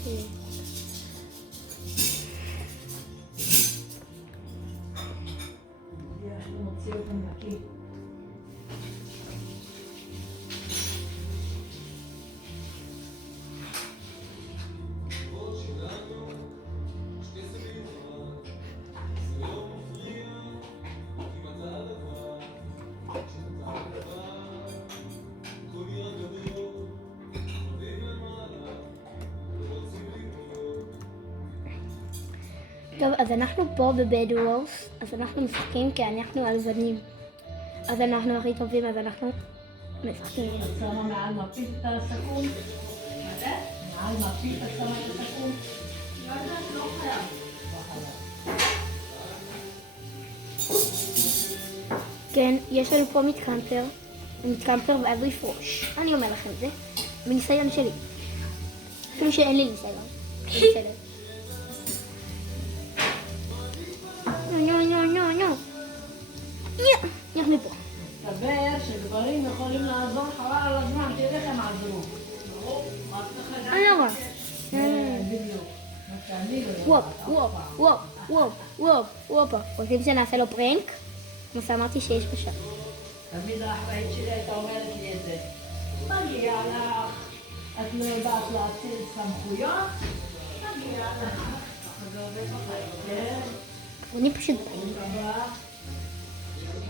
נוציא אותם נקי. טוב, אז אנחנו פה בבד וורס, אז אנחנו משחקים כי אנחנו הלבנים. אז אנחנו הכי טובים, אז אנחנו משחקים. את שמה מעל מפית את הסכו"ם? מעל מפית את שמה את הסכו"ם? לא חייב. כן, יש לנו פה מתקמפר ואז הוא יפרוש. אני אומר לכם זה, מניסיון שלי. אפילו שאין לי ניסיון. זה בסדר. נלך מפה. מסתבר שגברים יכולים לעזור חבל על הזמן, תראה איך הם עזרו. אני לא רואה. בדיוק. מה שאני לא יודעת. וופ, וופ, וופ, וופ, וופ, וופ. רוצים שנעשה לו פרנק? כמו שאמרתי שיש בשם. תמיד האחראית שלי הייתה אומרת לי את זה. מגיע לך, את לא יודעת להציל סמכויות? מגיע לך. ככה זה עובד בחיים. כן. אני פשוט...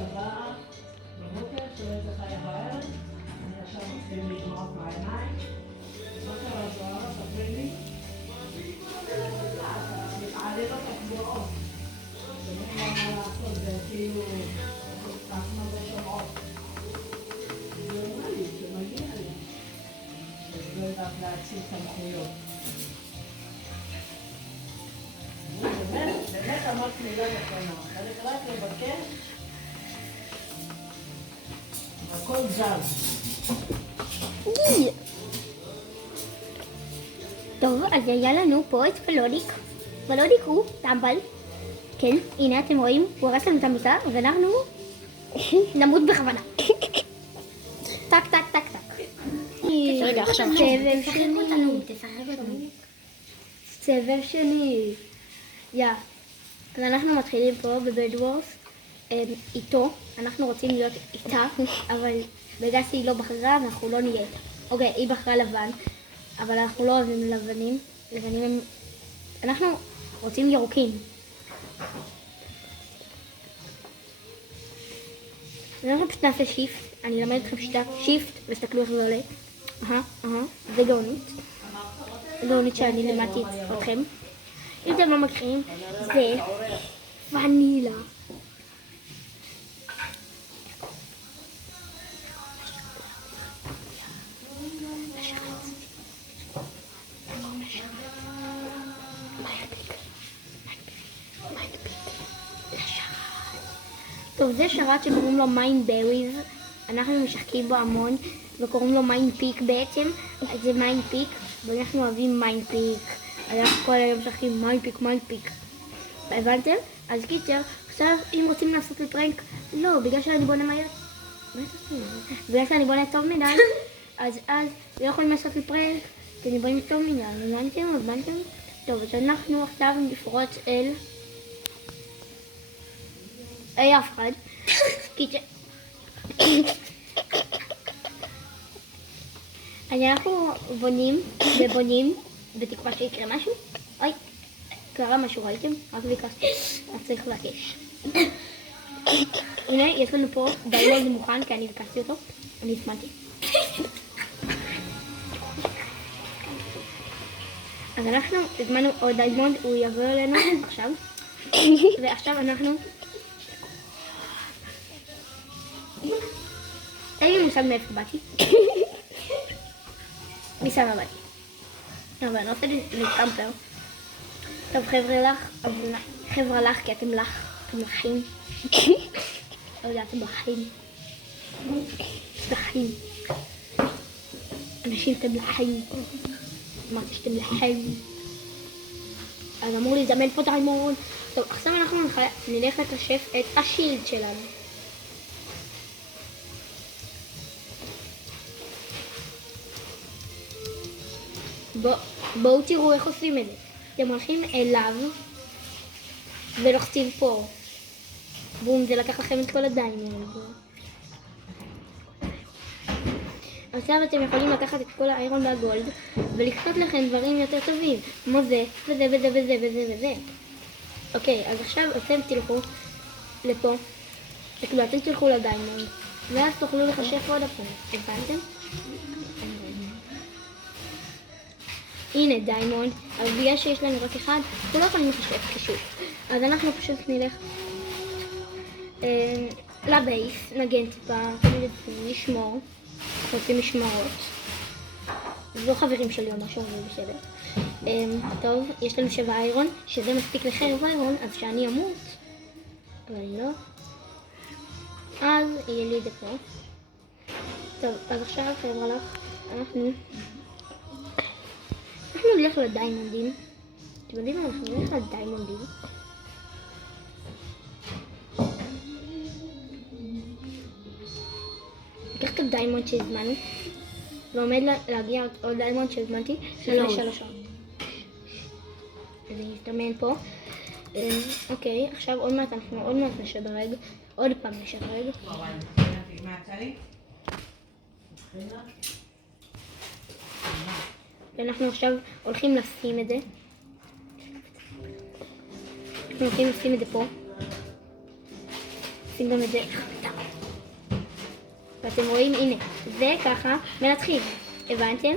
הבא, בבוקר, שלא יצא לך בערב, אני עכשיו מתחילים לדמעות בעיניים. מה קרה זוהרה? ספרי לי. מתעלל אותך דמעות. לא מה לעשות, זה כאילו... אנחנו לא שומעות. זה אומר לי שמגיע לי. לא יודעת להציל סמכויות. באמת אמרת מילה נכונה. חלק רק לבקש. הכל זז. טוב, אז היה לנו פה את פלודיק. פלודיק הוא טמבל. כן, הנה אתם רואים, הוא הרס לנו את המיטה, ואנחנו נמות בכוונה. טק, טק, טק, טק. רגע, עכשיו. סבב שני. אז אנחנו מתחילים פה בבד וורס. איתו, אנחנו רוצים להיות איתה, אבל בגלל שהיא לא בחרה, אנחנו לא נהיה איתה. אוקיי, היא בחרה לבן, אבל אנחנו לא אוהבים לבנים. לבנים הם... אנחנו רוצים ירוקים. אנחנו פשוט נעשה שיפט, אני אלמד אתכם שיטה, שיפט, וסתכלו איך זה עולה. זה גאונית. גאונית שאני לימדתי אתכם. אם אתם לא מכירים, זה ונילה. טוב, זה שרת שקוראים לו מיין בריז, אנחנו משחקים בו המון וקוראים לו מיין פיק בעצם, אז זה מיין פיק ואנחנו אוהבים מיין פיק, אז אנחנו כל היום משחקים מיין פיק, מיין פיק. הבנתם? אז קיצר, עכשיו אם רוצים לעשות לי פרנק, לא, בגלל שאני בונה מהר, בגלל שאני בונה טוב מדי, אז לא יכולים לעשות לי פרנק, כי אני בונה טוב מדי, הבנתם? טוב, אז אנחנו עכשיו נפרוץ אל... אף אחד. אז אנחנו בונים, בתקווה שיקרה משהו. אוי, קרה משהו, ראיתם? רק ביקשתי, אז צריך לבקש. הנה, יש לנו פה דיימונד מוכן, כי אני ביקשתי אותו. אני הזמנתי. אז אנחנו הזמנו עוד דיימונד, הוא יבוא אלינו עכשיו. ועכשיו אנחנו... אין לי מושג מאיפה באתי. משמה באתי. אבל אני רוצה להתקמפר. טוב, חבר'ה לך, כי אתם לחים. לא יודע, אתם לחים. אנשים אתם לחים. אמרתי שאתם לחים. אז אמרו לי, זמן פה דיימונד. טוב, עכשיו אנחנו נלך לקשף את השילד שלנו. בוא. בואו תראו איך עושים את זה. אתם הולכים אליו ולוחצים פה. בום, זה לקח לכם את כל הדיימונד. עכשיו אתם יכולים לקחת את כל האיירון והגולד ולקנות לכם דברים יותר טובים, כמו זה, וזה, וזה, וזה, וזה, וזה. אוקיי, אז עכשיו אתם תלכו לפה, אתם תלכו לדיימונד, ואז תוכלו לחשב עוד הפעם, הבנתם? הנה דיימונד, אבל בגלל שיש לנו רק אחד, אנחנו לא יכולים לחשב חישוב. אז אנחנו פשוט נלך לבייס, נגן טיפה, נשמור, אנחנו עושים משמרות. זו חברים שלי או משהו, זה בסדר. טוב, יש לנו 7 איירון, שזה מספיק לחרב איירון, אז שאני אמות, אבל לא. אז יהיה לי את זה פה. טוב, אז עכשיו חבר'ה לך, אנחנו נלך לדיימונדים. אתם יודעים מה? אנחנו נלך לדיימונדים. ניקח את הדיימונד שהזמנו, ועומד להגיע עוד דיימונד שהזמנתי, לפני 3 שעות. זה יסתמן פה. אוקיי, עכשיו עוד מעט נשדרג, עוד פעם נשדרג. ואנחנו עכשיו הולכים לשים את זה. אנחנו הולכים לשים את זה פה. שים גם את זה. ואתם רואים, הנה, זה ככה מנתחים. הבנתם?